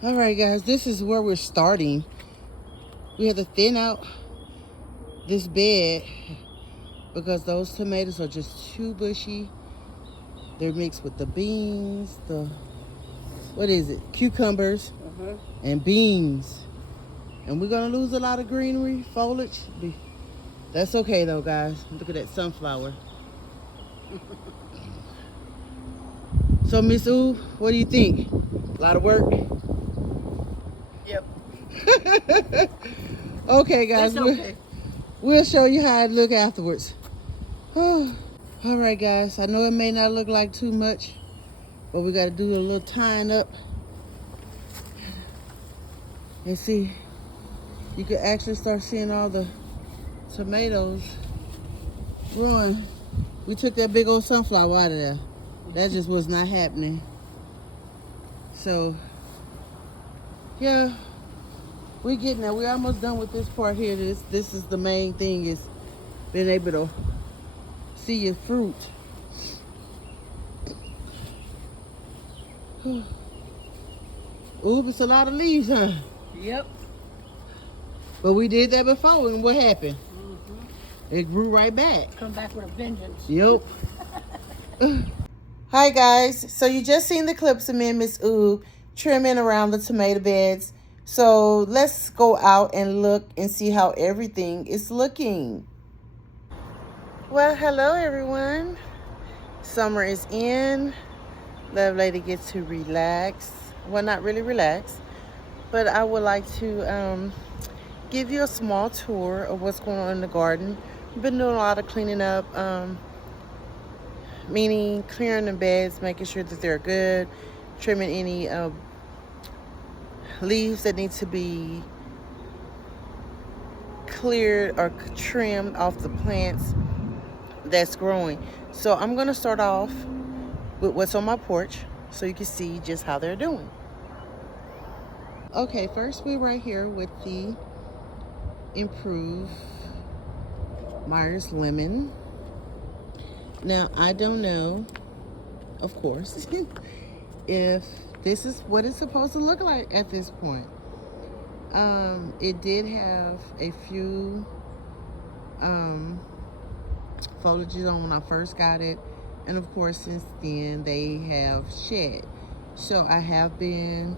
All right, guys, this is where we're starting. We have to thin out this bed because those tomatoes are just too bushy. They're mixed with the beans, what is it? Cucumbers and beans. And we're gonna lose a lot of greenery, foliage. That's okay though, guys. Look at that sunflower. So, Miss Ooh, what do you think? A lot of work? Yep. Okay, guys. It's okay. We'll show you how it look afterwards. All right, guys. I know it may not look like too much, but we got to do a little tying up. And see, you can actually start seeing all the tomatoes growing. We took that big old sunflower out of there. That just was not happening. So, yeah, we're getting there. We're almost done with this part here. This is the main thing, is being able to see your fruit. Ooh, it's a lot of leaves, huh? Yep. But we did that before, and what happened? It grew right back. Come back with a vengeance. Yep. Hi, guys. So you just seen the clips of me and Miss Ooh trimming around the tomato beds. So let's go out and look and see how everything is looking. Well, hello, everyone. Summer is in. Lovelady gets to relax. Well, not really relax, but I would like to give you a small tour of what's going on in the garden. I've been doing a lot of cleaning up, meaning clearing the beds, making sure that they're good, trimming any leaves that need to be cleared or trimmed off the plants that's growing. So I'm going to start off with what's on my porch so you can see just how they're doing. Okay, first we're right here with the improved Myers lemon. Now, I don't know, of course, if this is what it's supposed to look like at this point. It did have a few foliages on when I first got it, and of course since then they have shed. So I have been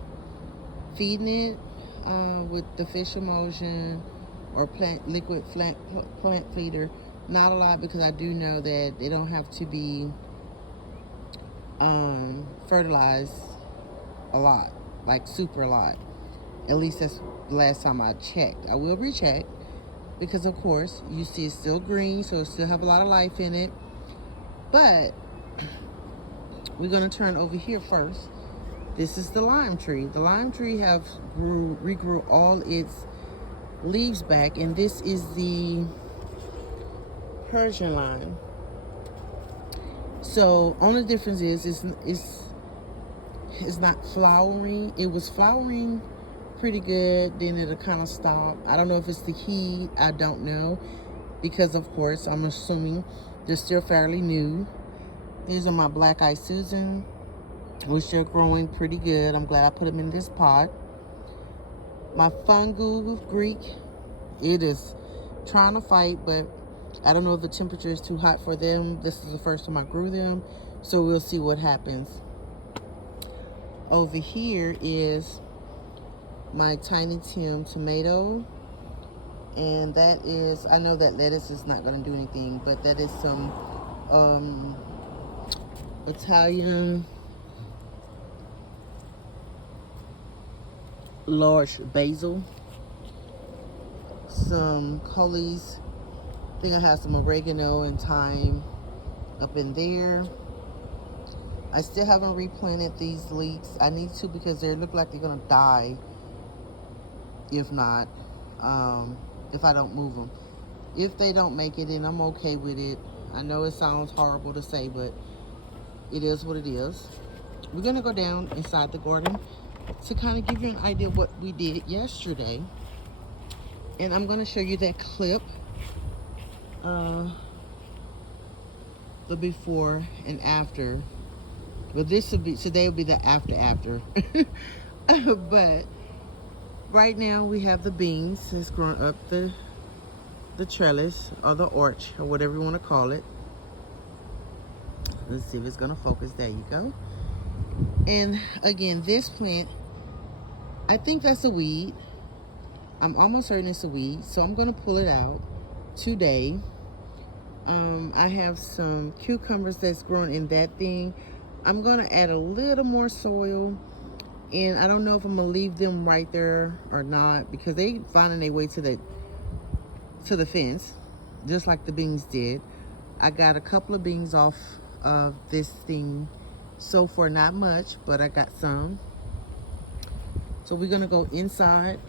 feeding it with the fish emulsion or liquid plant feeder. Not a lot, because I do know that they don't have to be fertilized a lot, like super a lot. At least that's the last time I checked. I will recheck, because of course you see it's still green, so it still have a lot of life in it. But we're gonna turn over here first. This is the lime tree. The lime tree regrew all its leaves back, and this is the Persian lime. So only difference is it's not flowering. It was flowering pretty good, then it'll kind of stop. I don't know if it's the heat, I don't know, because of course I'm assuming they're still fairly new. These are my black eyed Susan, which are growing pretty good. I'm glad I put them in this pot. My fungal Greek, it is trying to fight, but I don't know if the temperature is too hot for them. This is the first time I grew them, so we'll see what happens. Over here is my Tiny Tim tomato, and that is, I know that lettuce is not going to do anything, but that is some Italian large basil, some Coley's. I think I have some oregano and thyme up in there. I still haven't replanted these leeks. I need to, because they look like they're gonna die if not, if I don't move them. If they don't make it, then I'm okay with it. I know it sounds horrible to say, but it is what it is. We're gonna go down inside the garden to kind of give you an idea of what we did yesterday. And I'm gonna show you that clip, the before and after. Well, this will be, today will be the after. But right now we have the beans that's growing up the trellis or the arch or whatever you want to call it. Let's see if it's gonna focus. There you go. And again, this plant, I think that's a weed. I'm almost certain it's a weed, so I'm gonna pull it out today. I have some cucumbers that's growing in that thing. I'm gonna add a little more soil, and I don't know if I'm gonna leave them right there or not, because they finding their way to the fence, just like the beans did. I got a couple of beans off of this thing so far, not much, but I got some. So we're gonna go inside.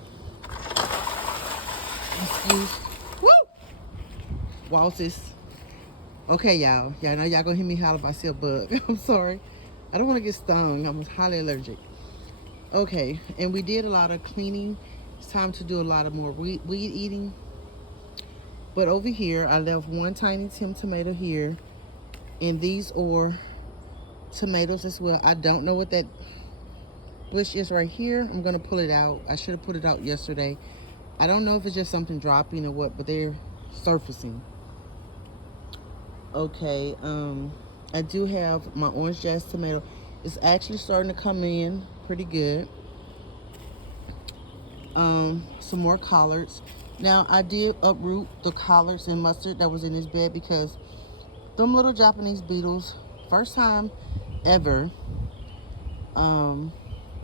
Excuse. Woo! Waltzes. Okay, y'all. Y'all know y'all gonna hear me holler if I see a bug. I'm sorry. I don't want to get stung. I'm highly allergic. Okay, and we did a lot of cleaning. It's time to do a lot of more weed eating. But over here, I left one tiny Tim tomato here. And these are tomatoes as well. I don't know what that bush is right here. I'm gonna pull it out. I should have put it out yesterday. I don't know if it's just something dropping or what, but they're surfacing. Okay, I do have my orange jazz tomato. It's actually starting to come in pretty good. Some more collards. Now, I did uproot the collards and mustard that was in this bed because them little Japanese beetles, first time ever, and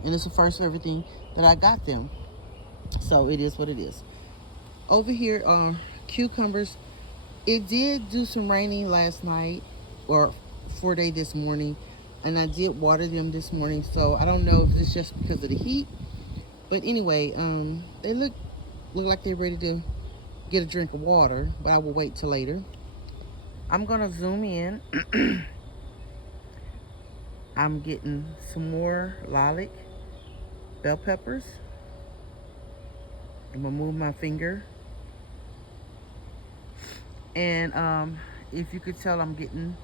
it's the first of everything that I got them. So it is what it is. Over here are cucumbers. It did do some raining last night or 4 day this morning, and I did water them this morning. So I don't know if it's just because of the heat, but anyway, they look like they're ready to get a drink of water, but I will wait till later. I'm gonna zoom in. I'm getting some more lilac bell peppers. I'm gonna move my finger. And if you could tell, I'm getting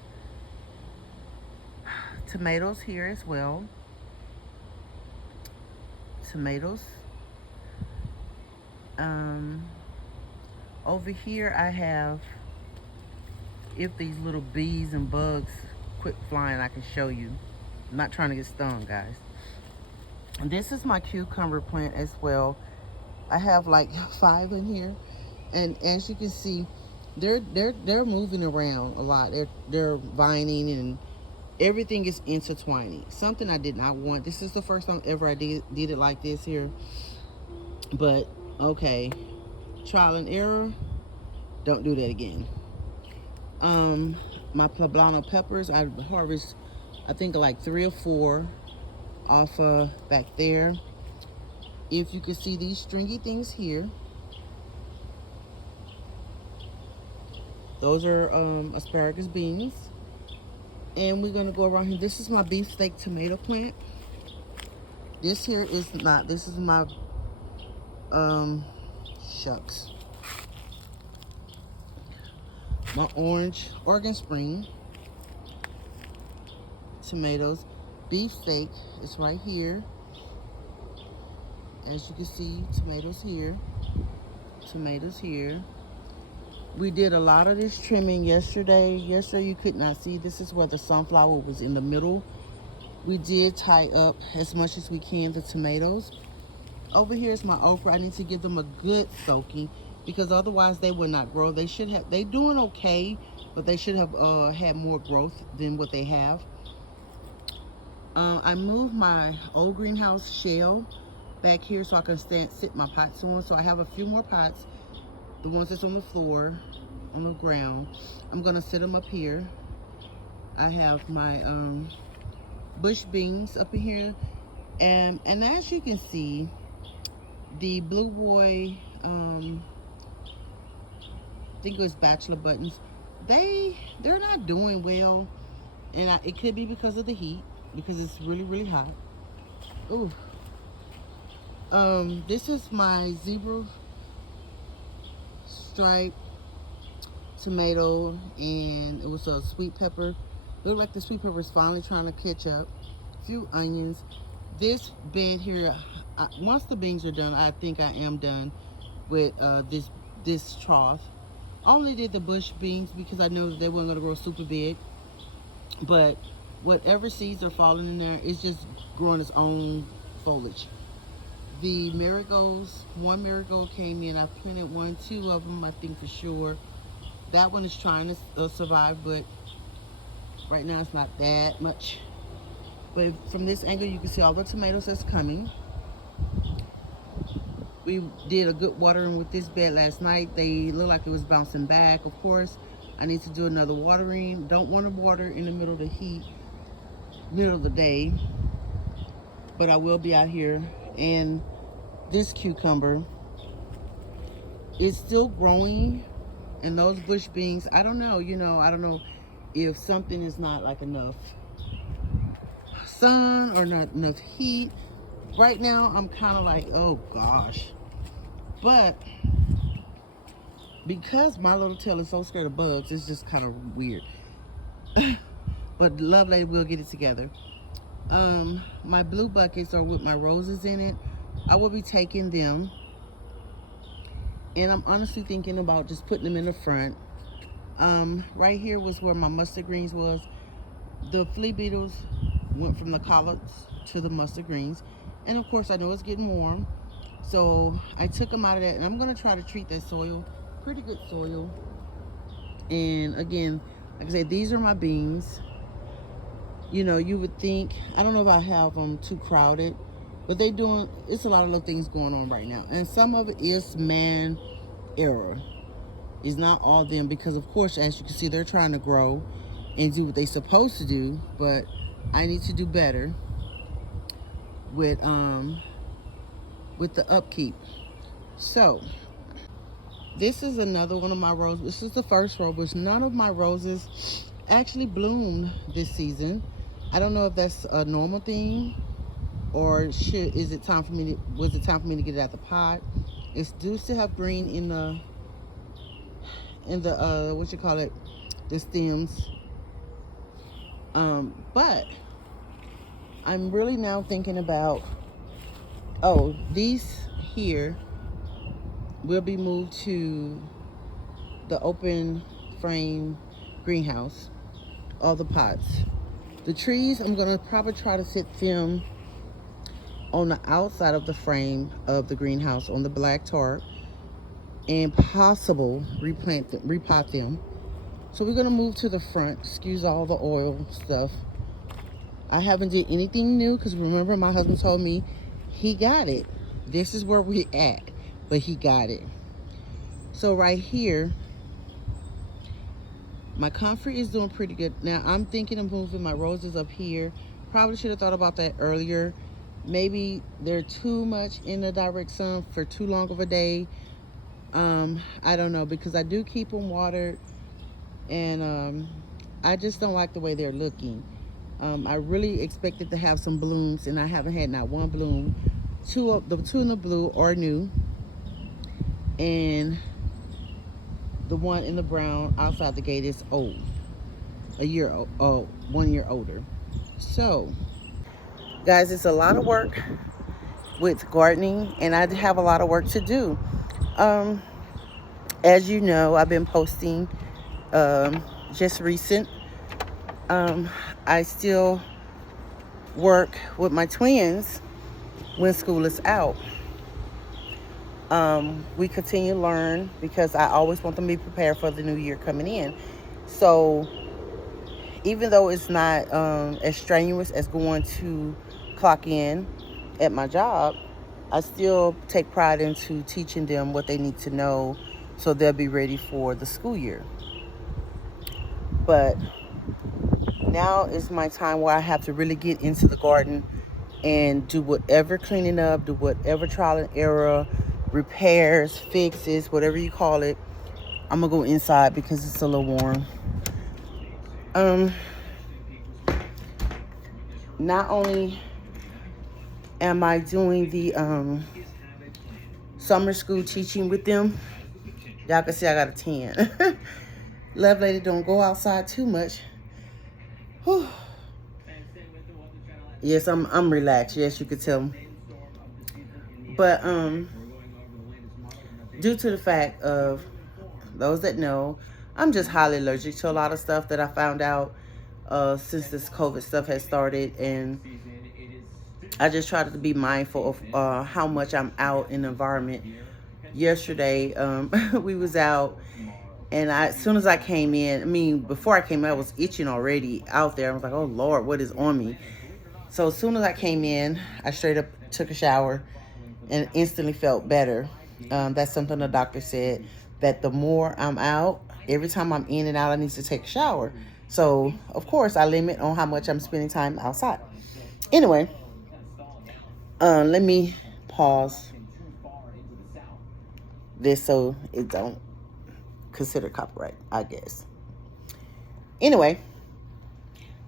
tomatoes here as well. Tomatoes. Over here I have, if these little bees and bugs quit flying, I can show you. I'm not trying to get stung, guys. And this is my cucumber plant as well. I have like 5 in here, and as you can see, they're moving around a lot. They're vining and everything is intertwining. Something I did not want. This is the first time ever I did it like this here. But okay, trial and error. Don't do that again. My poblano peppers, I harvest, I think like 3 or 4 off back there. If you can see these stringy things here, those are asparagus beans. And we're gonna go around here. This is my beefsteak tomato plant. This here is not, this is my shucks, my orange Oregon Spring tomatoes. Beefsteak is right here. As you can see, tomatoes here, tomatoes here. We did a lot of this trimming yesterday. Yesterday you could not see. This is where the sunflower was in the middle. We did tie up as much as we can the tomatoes. Over here is my okra. I need to give them a good soaking because otherwise they will not grow. They should have, they doing okay, but they should have had more growth than what they have. I moved my old greenhouse shell back here so I can sit my pots on. So I have a few more pots. The ones that's on the floor, on the ground, I'm gonna sit them up here. I have my bush beans up in here, and as you can see, the Blue Boy, I think it was Bachelor Buttons, they're not doing well, and it could be because of the heat, because it's really hot. Ooh. This is my zebra stripe tomato, and it was a sweet pepper. Looked like the sweet pepper is finally trying to catch up. A few onions. This bed here, once the beans are done, I think I am done with this trough. I only did the bush beans because I know that they weren't going to grow super big. But whatever seeds are falling in there, it's just growing its own foliage. The marigolds, one marigold came in. I planted one, two of them, I think for sure. That one is trying to survive, but right now it's not that much. But from this angle, you can see all the tomatoes that's coming. We did a good watering with this bed last night. They looked like it was bouncing back. Of course, I need to do another watering. Don't want to water in the middle of the heat, middle of the day, but I will be out here. And this cucumber is still growing, and those bush beans, I don't know, I don't know if something is not like enough sun or not enough heat. Right now, I'm kind of like, oh gosh. But because my little tail is so scared of bugs, it's just kind of weird. But Lovelady will get it together. My blue buckets are with my roses in it. I will be taking them, and I'm honestly thinking about just putting them in the front. Right here was where my mustard greens was. The flea beetles went from the collards to the mustard greens, and of course I know it's getting warm, so I took them out of that, and I'm going to try to treat that soil. Pretty good soil. And again, like I said, these are my beans. You would think, I don't know if I have them too crowded, but it's a lot of little things going on right now, and some of it is man error. It's not all them, because of course, as you can see, they're trying to grow and do what they're supposed to do, but I need to do better with the upkeep. So this is another one of my roses. This is the first rose, which none of my roses actually bloomed this season. I don't know if that's a normal thing, or was it time for me to get it out the pot. It's due to have green in the what you call it, the stems. But I'm really now thinking about, these here will be moved to the open frame greenhouse, all the pots. The trees, I'm gonna probably try to sit them on the outside of the frame of the greenhouse on the black tarp, and possible repot them. So we're gonna move to the front. Excuse all the oil stuff. I haven't did anything new because remember, my husband told me he got it. This is where we're at, but he got it. So right here, my comfort is doing pretty good. Now I'm thinking of moving my roses up here. Probably should have thought about that earlier. Maybe they're too much in the direct sun for too long of a day. I don't know, because I do keep them watered, and I just don't like the way they're looking. I really expected to have some blooms, and I haven't had not one bloom. The two in the blue are new, and the one in the brown outside the gate is old, 1 year older. So, guys, it's a lot of work with gardening, and I have a lot of work to do. As you know, I've been posting just recent. I still work with my twins when school is out. We continue to learn because I always want them to be prepared for the new year coming in. So even though it's not as strenuous as going to clock in at my job, I still take pride into teaching them what they need to know so they'll be ready for the school year. But now is my time where I have to really get into the garden and do whatever cleaning up, do whatever trial and error, repairs, fixes, whatever you call it. I'm gonna go inside because it's a little warm. Not only am I doing the summer school teaching with them, y'all can see I got a tan. Lovelady don't go outside too much. Whew. Yes, I'm relaxed. Yes, you could tell. But due to the fact of those that know, I'm just highly allergic to a lot of stuff that I found out since this COVID stuff has started, and I just try to be mindful of how much I'm out in the environment. Yesterday, we was out, and as soon as I came in, I mean, before I came in, I was itching already out there. I was like, oh Lord, what is on me? So as soon as I came in, I straight up took a shower and instantly felt better. That's something the doctor said, that the more I'm out, every time I'm in and out, I need to take a shower. So, of course, I limit on how much I'm spending time outside. Anyway, let me pause this so it don't consider copyright, I guess. Anyway,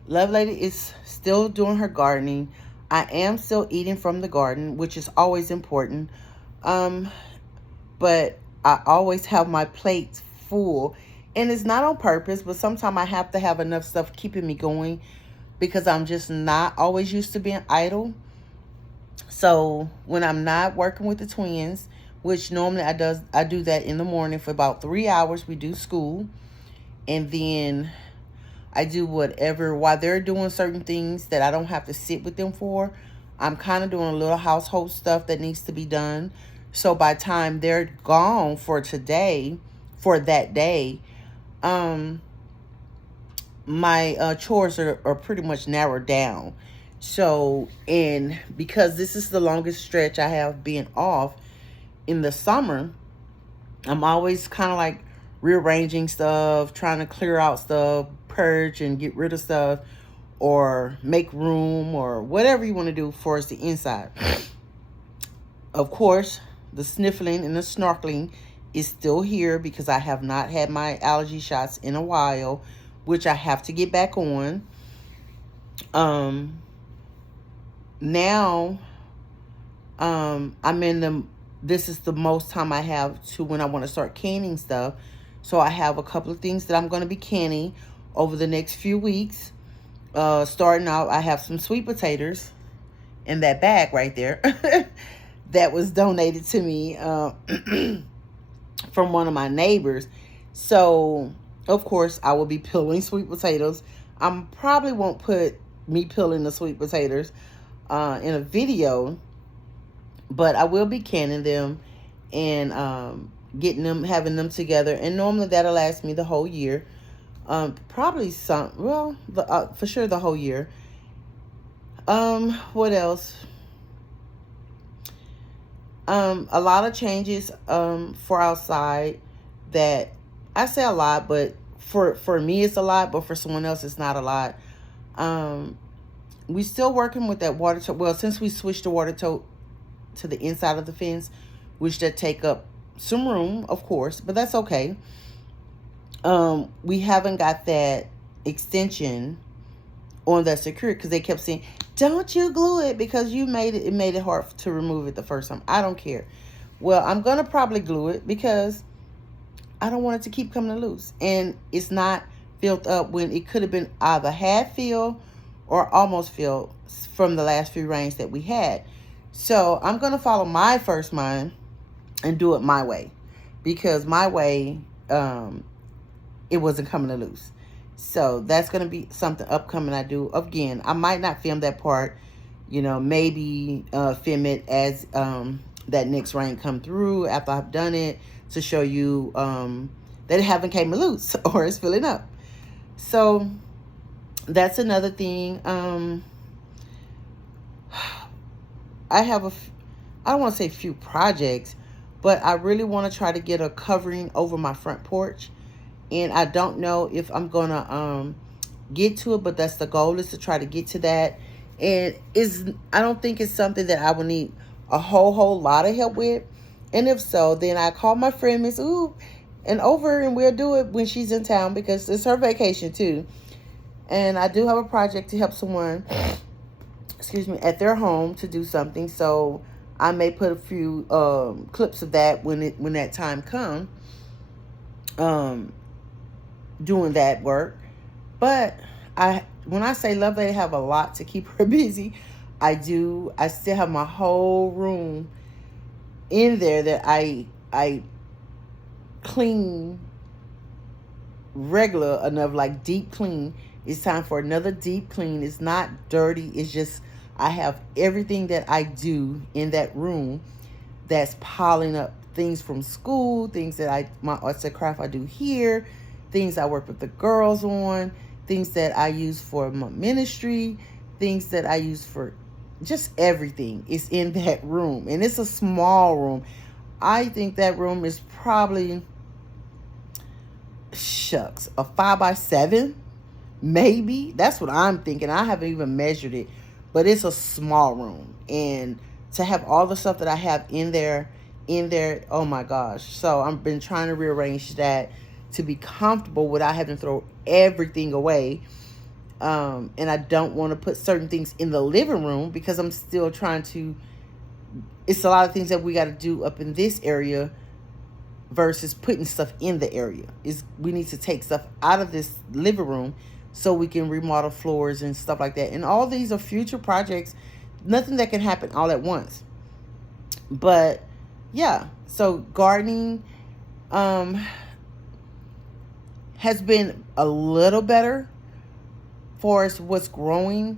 Lovelady is still doing her gardening. I am still eating from the garden, which is always important. But I always have my plates full. And it's not on purpose, but sometimes I have to have enough stuff keeping me going because I'm just not always used to being idle. So when I'm not working with the twins, which normally I do that in the morning for about 3 hours. We do school, and then I do whatever while they're doing certain things that I don't have to sit with them for. I'm kind of doing a little household stuff that needs to be done. So by the time they're gone for today, for that day, my chores are pretty much narrowed down. So, and because this is the longest stretch I have being off in the summer, I'm always kind of like rearranging stuff, trying to clear out stuff, purge and get rid of stuff, or make room, or whatever you want to do for us the inside. Of course, the sniffling and the snorkeling is still here because I have not had my allergy shots in a while, which I have to get back on. Now, I'm in the, this is the most time I have to when I want to start canning stuff. So I have a couple of things that I'm going to be canning over the next few weeks. Starting out, I have some sweet potatoes in that bag right there that was donated to me from one of my neighbors. So, of course, I will be peeling sweet potatoes. I probably won't put me peeling the sweet potatoes in a video, but I will be canning them and getting them, having them together. And normally that'll last me the whole year. Probably some, well, for sure the whole year. What else? A lot of changes for outside that I say a lot, but for me it's a lot, but for someone else it's not a lot. We still working with that water tote. Well, since we switched the water tote to the inside of the fence, which that take up some room, of course, but that's okay. We haven't got that extension on that security because they kept saying, don't you glue it because you made it made it hard to remove it the first time. I don't care. Well, I'm gonna probably glue it because I don't want it to keep coming loose, and it's not filled up when it could have been either half filled or almost filled from the last few rains that we had. So I'm gonna follow my first mind and do it my way, because my way it wasn't coming to loose. So that's going to be something upcoming I do. Again, I might not film that part, you know, maybe film it as that next rain come through after I've done it to show you that it haven't came loose or it's filling up. So that's another thing. I have I don't want to say few projects, but I really want to try to get a covering over my front porch. And I don't know if I'm going to get to it, but that's the goal, is to try to get to that. And I don't think it's something that I would need a whole lot of help with. And if so, then I call my friend Miss Ooh and over, and we'll do it when she's in town because it's her vacation too. And I do have a project to help someone, excuse me, at their home to do something. So I may put a few clips of that when that time comes. Doing that work. But I when I say Lovelady have a lot to keep her busy, I do. I still have my whole room in there that I clean regular enough, like deep clean. It's time for another deep clean. It's not dirty. It's just I have everything that I do in that room that's piling up. Things from school, things that my arts and craft I do here, things I work with the girls on, things that I use for my ministry, things that I use for just everything is in that room. And it's a small room. I think that room is probably, shucks, a 5x7, maybe. That's what I'm thinking. I haven't even measured it, but it's a small room. And to have all the stuff that I have in there, oh my gosh. So I've been trying to rearrange that to be comfortable without having to throw everything away. And I don't want to put certain things in the living room because I'm still trying to, it's a lot of things that we got to do up in this area versus putting stuff in the area. We need to take stuff out of this living room so we can remodel floors and stuff like that. And all these are future projects, nothing that can happen all at once. But yeah, so gardening has been a little better for us what's growing,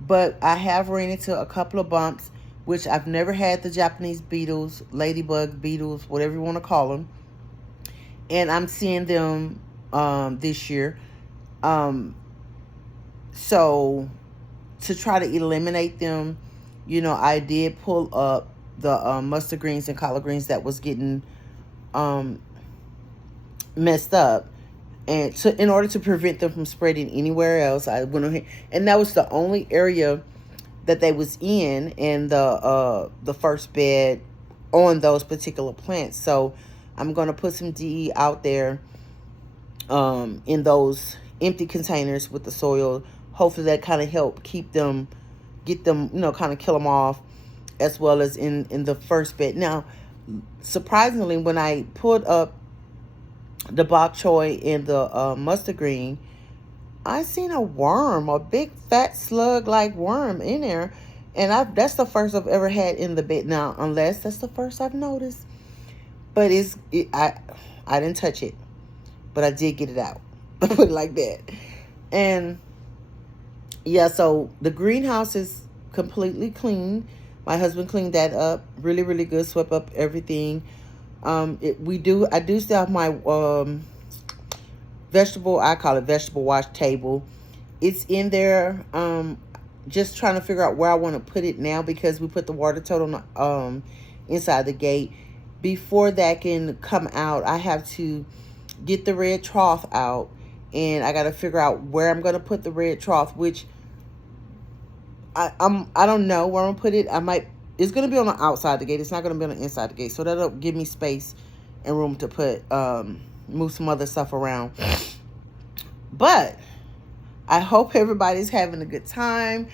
but I have ran into a couple of bumps, which I've never had the Japanese beetles, ladybug beetles, whatever you want to call them, and I'm seeing them this year. So to try to eliminate them, I did pull up the mustard greens and collard greens that was getting messed up, and in order to prevent them from spreading anywhere else, I went ahead, and that was the only area that they was in the first bed on those particular plants. So I'm going to put some DE out there in those empty containers with the soil. Hopefully that kind of help get them, kind of kill them off, as well as in the first bed. Now, surprisingly, when I pulled up the bok choy and the mustard green, I seen a worm, a big fat slug like worm in there, and that's the first I've ever had in the bed. Now, unless that's the first I've noticed, but I didn't touch it, but I did get it out. Put it like that. And yeah, so the greenhouse is completely clean. My husband cleaned that up really, really good, swept up everything. I do still have my I call it vegetable wash table. It's in there. Just trying to figure out where I want to put it now, because we put the water total inside the gate. Before that can come out, I have to get the red trough out, and I got to figure out where I'm going to put the red trough, which I don't know where I'm going to put it. It's going to be on the outside the gate. It's not going to be on the inside the gate. So that'll give me space and room to put, move some other stuff around. But I hope everybody's having a good time.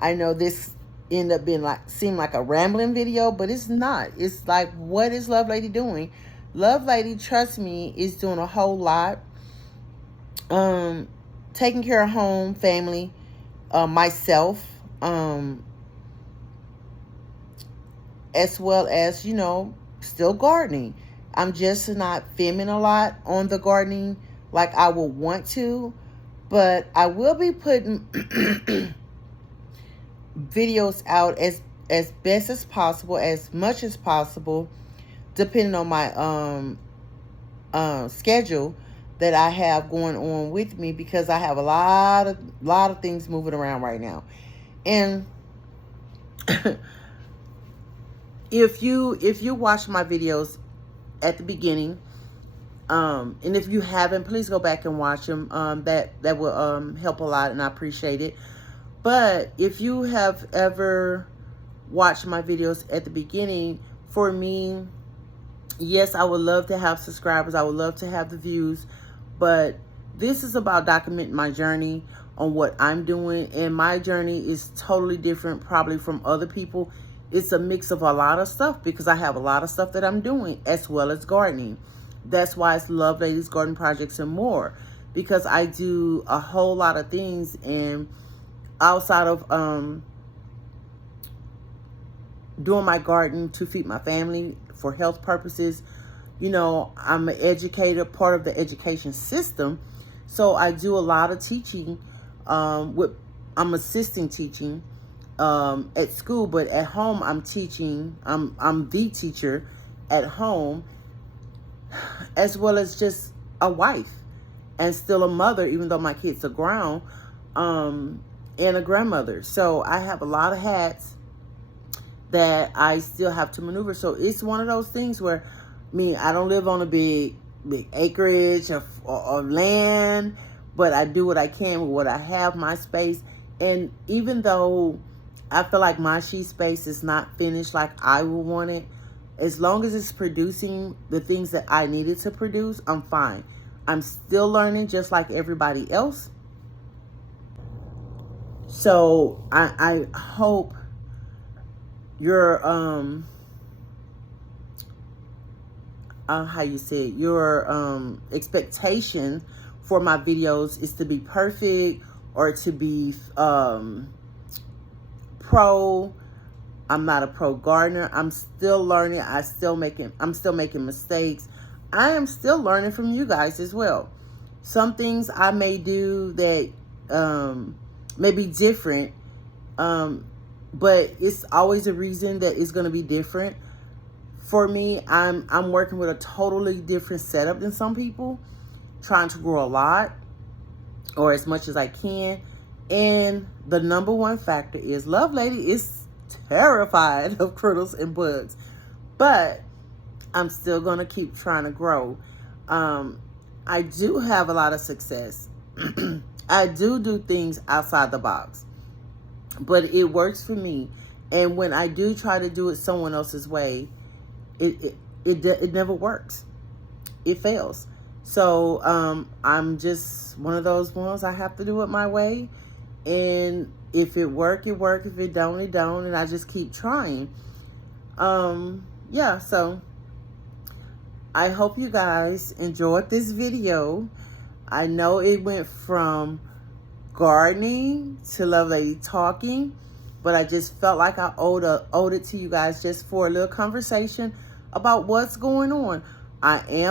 I know this ended up seem like a rambling video, but it's not. It's like, what is Lovelady doing? Lovelady, trust me, is doing a whole lot. Taking care of home, family, myself, as well as, still gardening. I'm just not filming a lot on the gardening like I would want to, but I will be putting videos out as best as possible, as much as possible, depending on my schedule that I have going on with me, because I have a lot of things moving around right now. And if you watch my videos at the beginning, and if you haven't, please go back and watch them. That will help a lot, and I appreciate it. But if you have ever watched my videos at the beginning, for me, yes, I would love to have subscribers. I would love to have the views, but this is about documenting my journey on what I'm doing, and my journey is totally different probably from other people. It's a mix of a lot of stuff, because I have a lot of stuff that I'm doing, as well as gardening. That's why it's Lovelady's Garden Projects and More. because I do a whole lot of things, and outside of doing my garden to feed my family for health purposes, you know, I'm an educator, part of the education system. So I do a lot of teaching. I'm assisting teaching at school, but at home I'm teaching. I'm the teacher at home, as well as just a wife and still a mother, even though my kids are grown, and a grandmother. So I have a lot of hats that I still have to maneuver. So it's one of those things where, I don't live on a big acreage or land, but I do what I can with what I have, my space. And even though I feel like my sheet space is not finished like I would want it, as long as it's producing the things that I needed to produce, I'm fine. I'm still learning just like everybody else. So I hope your how you say it, your expectation for my videos is to be perfect or to be pro. I'm not a pro gardener. I'm still learning. I'm still making mistakes. I am still learning from you guys as well. Some things I may do that may be different, but it's always a reason that it's going to be different. For me, I'm working with a totally different setup than some people, trying to grow a lot or as much as I can. And the number one factor is Lovelady is terrified of critters and bugs, but I'm still going to keep trying to grow. I do have a lot of success. I do things outside the box, but it works for me. And when I do try to do it someone else's way, it never works. It fails. So I'm just one of those ones. I have to do it my way, and if it work, it work. If it don't, it don't, and I just keep trying. Yeah. So I hope you guys enjoyed this video. I know it went from gardening to Lovelady talking, but I just felt like I owed it to you guys just for a little conversation about what's going on. I am